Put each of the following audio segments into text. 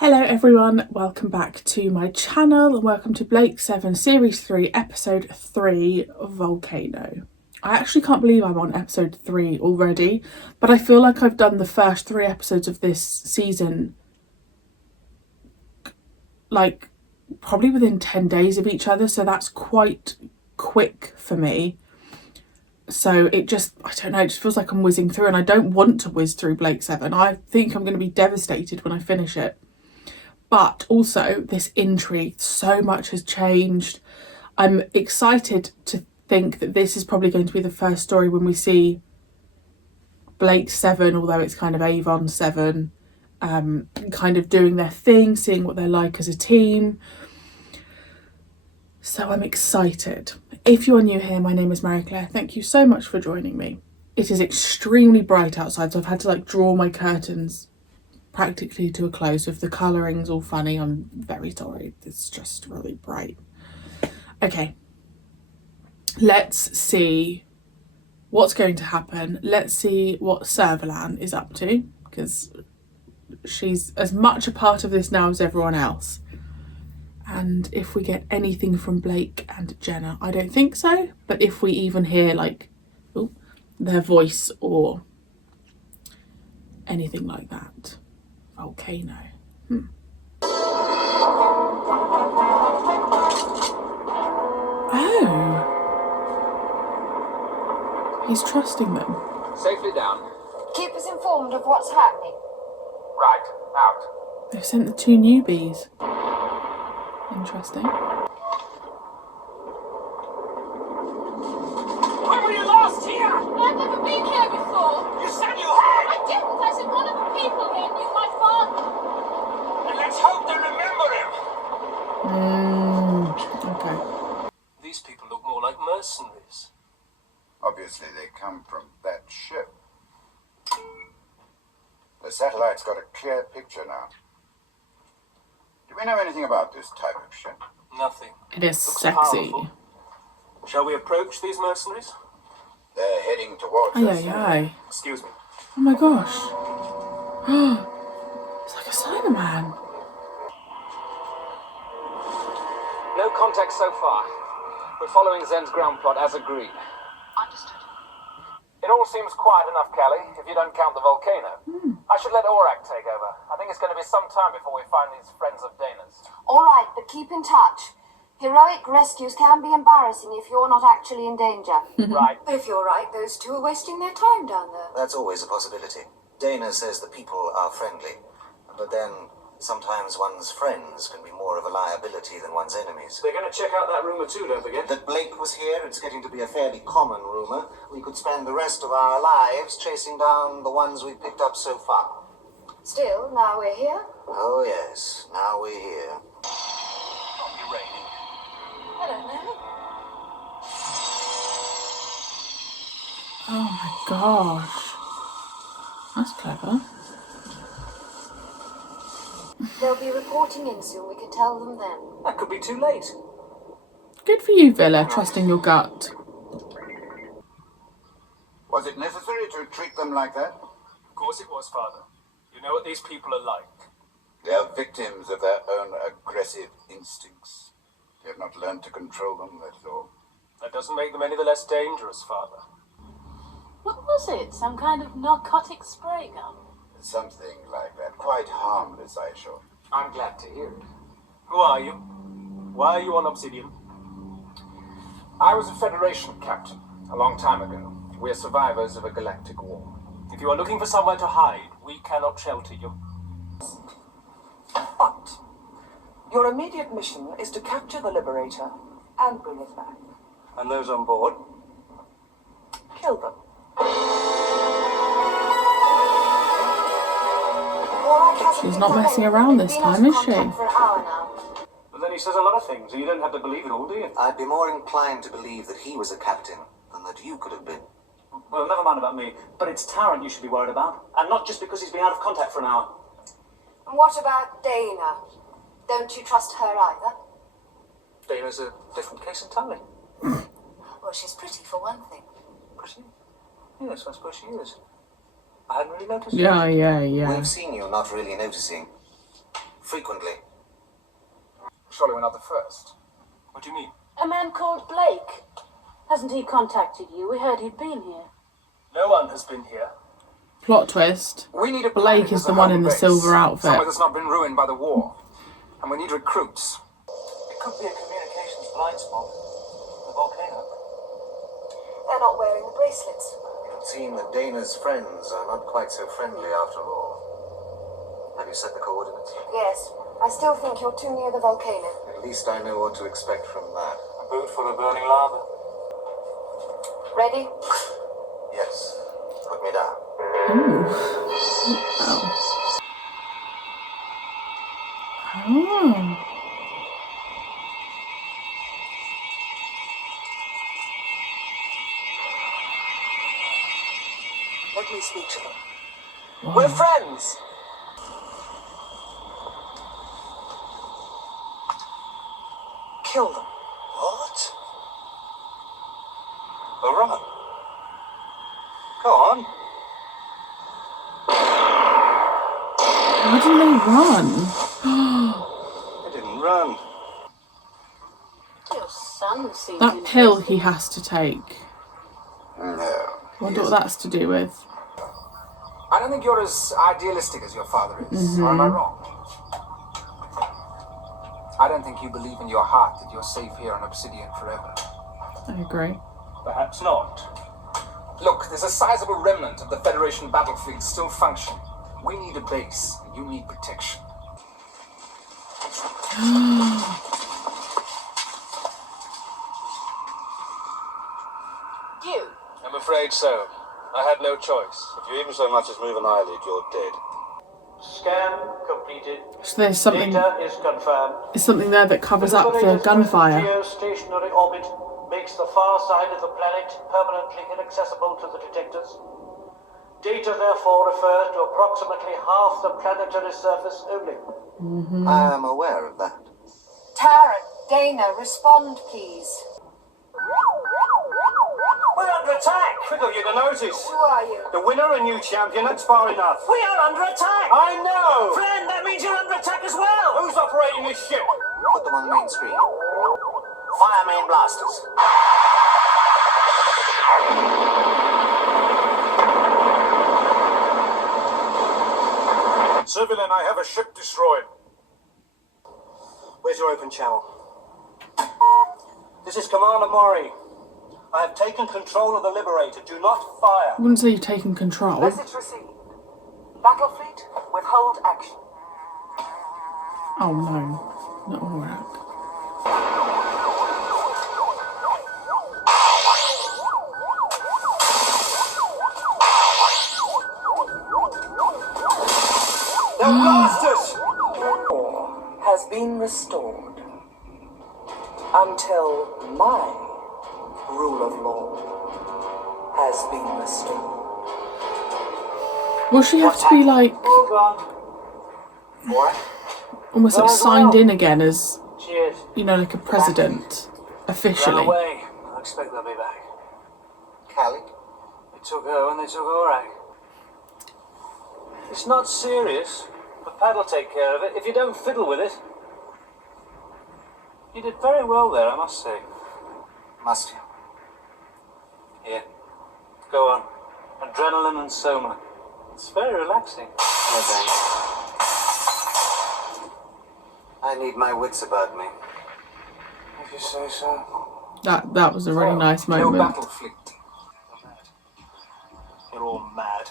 Hello everyone, welcome back to my channel and welcome to Ep.7 Series 3 Episode 3 Volcano. I actually can't believe I'm on Episode 3 already, but I feel like I've done the first 3 episodes of this season like probably within 10 days of each other, so that's quite quick for me. So I don't know, it just feels like I'm whizzing through, and I don't want to whiz through Ep.7. I think I'm going to be devastated when I finish it. But also this intrigue, so much has changed. I'm excited to think that this is probably going to be the first story when we see Blake 7, although it's kind of Avon 7, kind of doing their thing, seeing what they're like as a team. So I'm excited. If you're new here, my name is Marie-Clare. Thank you so much for joining me. It is extremely bright outside, so I've had to draw my curtains practically to a close. If the colouring's all funny, I'm very sorry. It's just really bright. Okay, let's see what's going to happen. Let's see what Servalan is up to, because she's as much a part of this now as everyone else. And if we get anything from Blake and Jenna, I don't think so, but if we even hear their voice or anything like that. Volcano. Oh. He's trusting them. Safely down. Keep us informed of what's happening. Right, out. They've sent the 2 newbies. Interesting. When were you last here? I've never been here before. You said you had! I didn't. I said one of the people here knew my father. And let's hope they remember him. Okay. These people look more like mercenaries. Obviously, they come from that ship. The satellite's got a clear picture now. Do we know anything about this type of ship? Nothing. It is Looks sexy. powerful. Shall we approach these mercenaries? They're heading towards Ay, us. ay, ay. Excuse me. Oh my gosh. It's like a Cyberman. No contact so far. We're following Zen's ground plot as agreed. Understood. It all seems quiet enough, Kelly, if you don't count the volcano. I should let Aurak take over. I think it's going to be some time before we find these friends of Dana's. All right, but keep in touch. Heroic rescues can be embarrassing if you're not actually in danger. Right. If you're right, those 2 are wasting their time down there. That's always a possibility. Dana says the people are friendly, but then sometimes one's friends can be more of a liability than one's enemies. They're going to check out that rumour too, don't forget. That Blake was here, it's getting to be a fairly common rumor. We could spend the rest of our lives chasing down the ones we've picked up so far. Still, now we're here. Oh yes, now we're here. Not be raining. I don't know. Oh my gosh. That's clever. They'll be reporting in soon. We can tell them then. That could be too late. Good for you, Villa, trusting your gut. Was it necessary to treat them like that? Of course it was, Father. You know what these people are like. They are victims of their own aggressive instincts. They have not learned to control them, that's all. That doesn't make them any the less dangerous, Father. What was it? Some kind of narcotic spray gun? Something like that. Quite harmless, I assure you. I'm glad to hear it. Who are you? Why are you on Obsidian? I was a Federation captain a long time ago. We're survivors of a galactic war. If you are looking for somewhere to hide, we cannot shelter you. But your immediate mission is to capture the Liberator and bring it back. And those on board? Kill them. She's not messing around this time, is she? For an hour now. But then he says a lot of things, and you don't have to believe it all, do you? I'd be more inclined to believe that he was a captain than that you could have been. Well, never mind about me, but it's Tarrant you should be worried about. And not just because he's been out of contact for an hour. And what about Dana? Don't you trust her either? Dana's a different case entirely. Well, she's pretty for one thing. Pretty? Yes, I suppose she is. I hadn't really noticed. Yeah. We've seen you not really noticing. frequently. Surely we're not the first. What do you mean? A man called Blake. Hasn't he contacted you? We heard he'd been here. No one has been here. Plot twist. We need a Blake planet is as the a one home in the base, silver outfit. somewhere that's not been ruined by the war. And we need recruits. It could be a communications blind spot. The volcano. They're not wearing the bracelets. It would seem that Dana's friends are not quite so friendly after all. Have you set the coordinates? Yes. I still think you're too near the volcano. At least I know what to expect from that. A boot full of burning lava. Ready? Yes. Put me down. Ooh. Oh. Let me speak to them. Wow. We're friends. Kill them. What? Well, run. Go on. Why didn't they run? They didn't run. Your son seems That pill he has to take. No. Wonder what that's to do with. I don't think you're as idealistic as your father is. Or am I wrong? I don't think you believe in your heart that you're safe here on Obsidian forever. I agree. Perhaps not. Look, there's a sizable remnant of the Federation battle fleet still functioning. We need a base, and you need protection. you. I'm afraid so. I had no choice. If you even so much as move an eyelid, you're dead. Scan completed. So there's something. Data is confirmed. There's something there that covers up the Liberator's gunfire. geostationary orbit makes the far side of the planet permanently inaccessible to the detectors. Data therefore refers to approximately half the planetary surface only. I am aware of that. Taran, Dana, respond, please. We're under attack! Quick of you to notice. Who are you? The winner and new champion, that's far enough. We are under attack! I know! Friend, that means you're under attack as well! Who's operating this ship? Put them on the main screen. Fire main blasters. Civilian, I have a ship destroyed. Where's your open channel? This is Commander Mori. I have taken control of the Liberator. Do not fire. I wouldn't say you've taken control. Message received. Battlefleet, withhold action. Oh no, not Aurak. They'll blast us! Has been restored. Until my rule of law has been restored. Will she have to be like Hold on. What? almost like signed in again as, Cheers. you know, like a president Ran officially? away. I expect they'll be back. Callie? They took her when they took Aurak. It's not serious. The pad'll take care of it if you don't fiddle with it. You did very well there, I must say. Must you? Here. Go on. Adrenaline and soma. It's very relaxing. No thanks. I need my wits about me. If you say so. That was a really nice No moment. battle fleet. You're mad. You're all mad.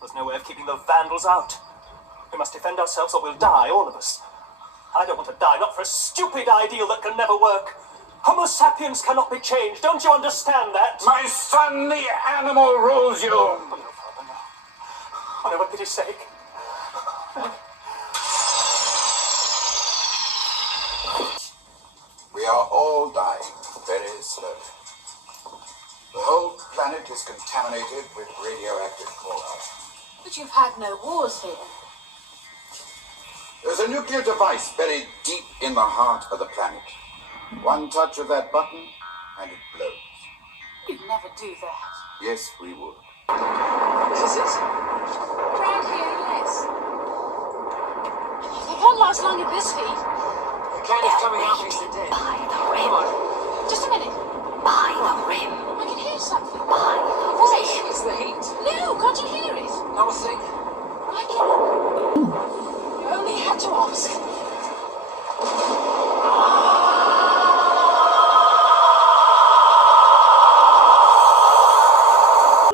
There's no way of keeping the Vandals out. We must defend ourselves or we'll die, all of us. I don't want to die, not for a stupid ideal that can never work. Homo sapiens cannot be changed, don't you understand that? My son, the animal rules you. Oh, no, Father, no. Oh, no, for pity's sake. We are all dying very slowly. The whole planet is contaminated with radioactive fallout. But you've had no wars here. There's a nuclear device buried deep in the heart of the planet. One touch of that button, and it blows. You'd never do that. Yes, we would. Around here, yes. You think I last long at this heat. The cannon's coming out into the dead. By the rim. Come on. Just a minute. By the rim. I can hear something. By the rim. It's the heat. No, can't you hear it? Nothing. I can. You only had to ask.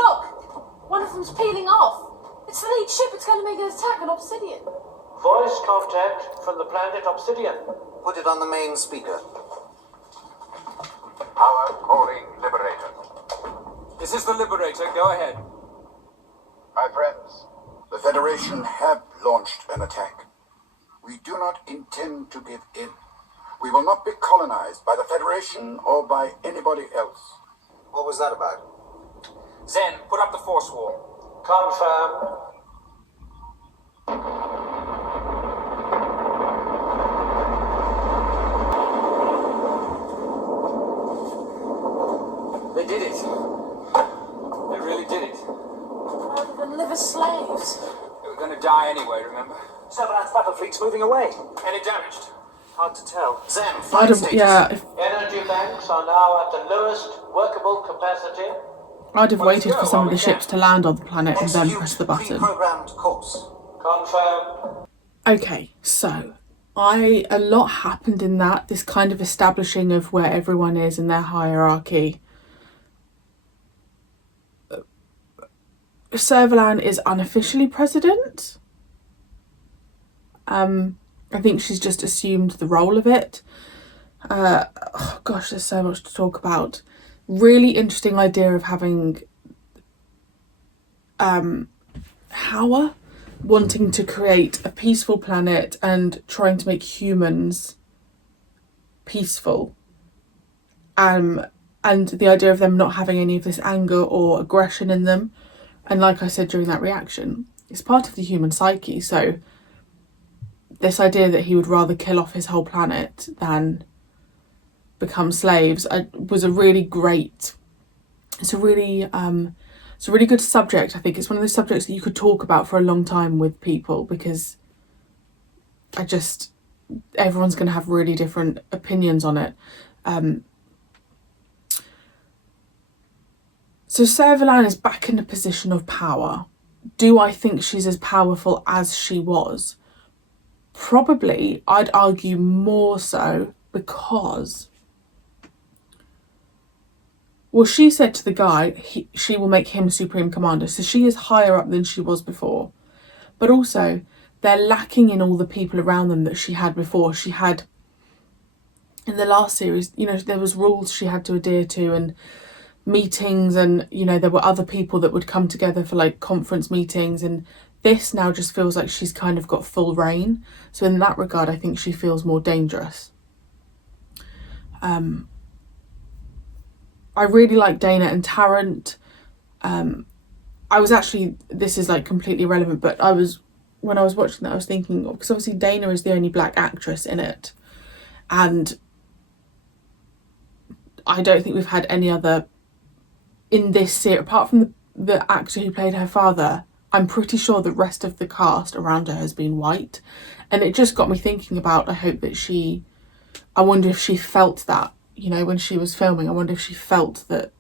Look! One of them's peeling off. It's the lead ship. It's going to make an attack on Obsidian. Voice contact from the planet Obsidian. Put it on the main speaker. Power calling Liberator. This is the Liberator. Go ahead. My friends, the Federation have launched an attack. We do not intend to give in. We will not be colonized by the Federation or by anybody else. What was that about? Zen, put up the force wall. Confirmed. They did it. They really did it. Rather than live as slaves. They were going to die anyway, remember? Severance's battle fleet's moving away. Any damaged? Hard to tell. Zen, I'd flight have, status. yeah, if, Energy banks are now at the lowest workable capacity. I'd have Well, let's waited go for some while of the we can. ships to land on the planet and then Execute press the button. pre-programmed course. Confirmed. Okay, so a lot happened in that, this kind of establishing of where everyone is in their hierarchy. Servalan is unofficially president. I think she's just assumed the role of it. Oh gosh, there's so much to talk about. Really interesting idea of having Hauer wanting to create a peaceful planet and trying to make humans peaceful. And the idea of them not having any of this anger or aggression in them. And like I said during that reaction, it's part of the human psyche. So this idea that he would rather kill off his whole planet than become slaves was a really great, it's a really good subject. I think it's one of those subjects that you could talk about for a long time with people, because everyone's going to have really different opinions on it. So Servalan is back in a position of power. Do I think she's as powerful as she was? Probably, I'd argue more so, because, well, she said to the guy, she will make him Supreme Commander. So she is higher up than she was before. But also, they're lacking in all the people around them that she had before. She had, in the last series, there was rules she had to adhere to and meetings, and there were other people that would come together for like conference meetings, and this now just feels like she's kind of got full reign. So in that regard, I think she feels more dangerous. I really like Dana and Tarrant. I was actually, this is like completely irrelevant, but when I was watching that, I was thinking, because obviously Dana is the only black actress in it, and I don't think we've had any other in this series, apart from the actor who played her father. I'm pretty sure the rest of the cast around her has been white. And it just got me thinking about, I wonder if she felt that, when she was filming, I wonder if she felt that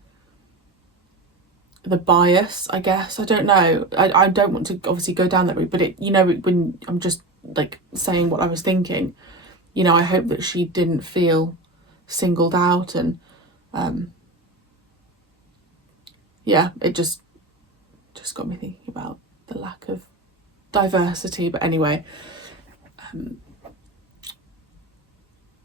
the bias, I guess. I don't know. I don't want to obviously go down that route, but when I'm just like saying what I was thinking, I hope that she didn't feel singled out, and yeah, it just got me thinking about the lack of diversity. But anyway,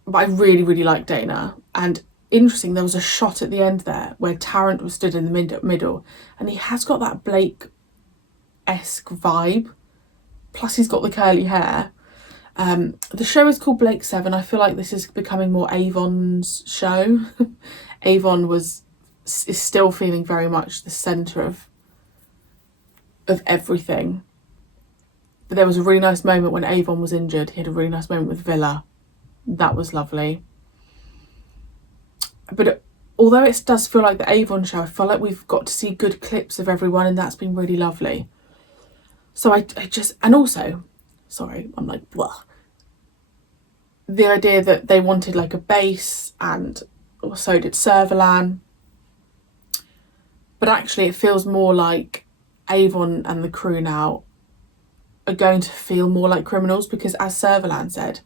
but I really, really like Dana. And interesting, there was a shot at the end there where Tarrant was stood in the middle, and he has got that Blake-esque vibe. Plus he's got the curly hair. The show is called Blake 7. I feel like this is becoming more Avon's show. Avon is still feeling very much the centre of everything. But there was a really nice moment when Avon was injured. He had a really nice moment with Villa. That was lovely. But although it does feel like the Avon show, I feel like we've got to see good clips of everyone, and that's been really lovely. So I just, and also, sorry, I'm like, blah. the idea that they wanted like a base, and so did Servalan. But actually it feels more like Avon and the crew now are going to feel more like criminals, because as Servalan said,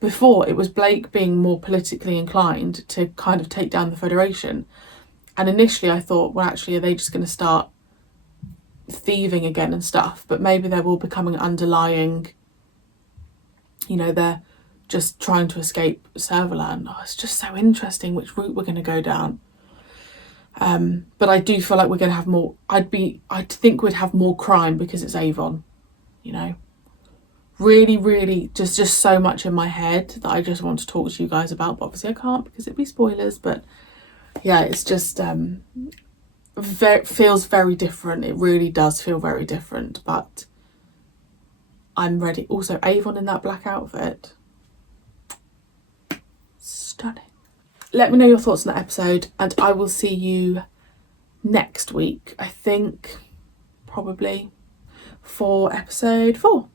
before it was Blake being more politically inclined to kind of take down the Federation. And initially I thought, well, actually, are they just going to start thieving again and stuff? But maybe there will become an underlying, you know, they're just trying to escape Servalan. Oh, it's just so interesting which route we're going to go down. But I do feel like we're going to have more, I think we'd have more crime because it's Avon, you know. Really, just so much in my head that I just want to talk to you guys about. But obviously I can't because it'd be spoilers. But yeah, it's just feels very different. It really does feel very different. But I'm ready. Also, Avon in that black outfit, stunning. Let me know your thoughts on that episode, and I will see you next week. I think probably for episode 4.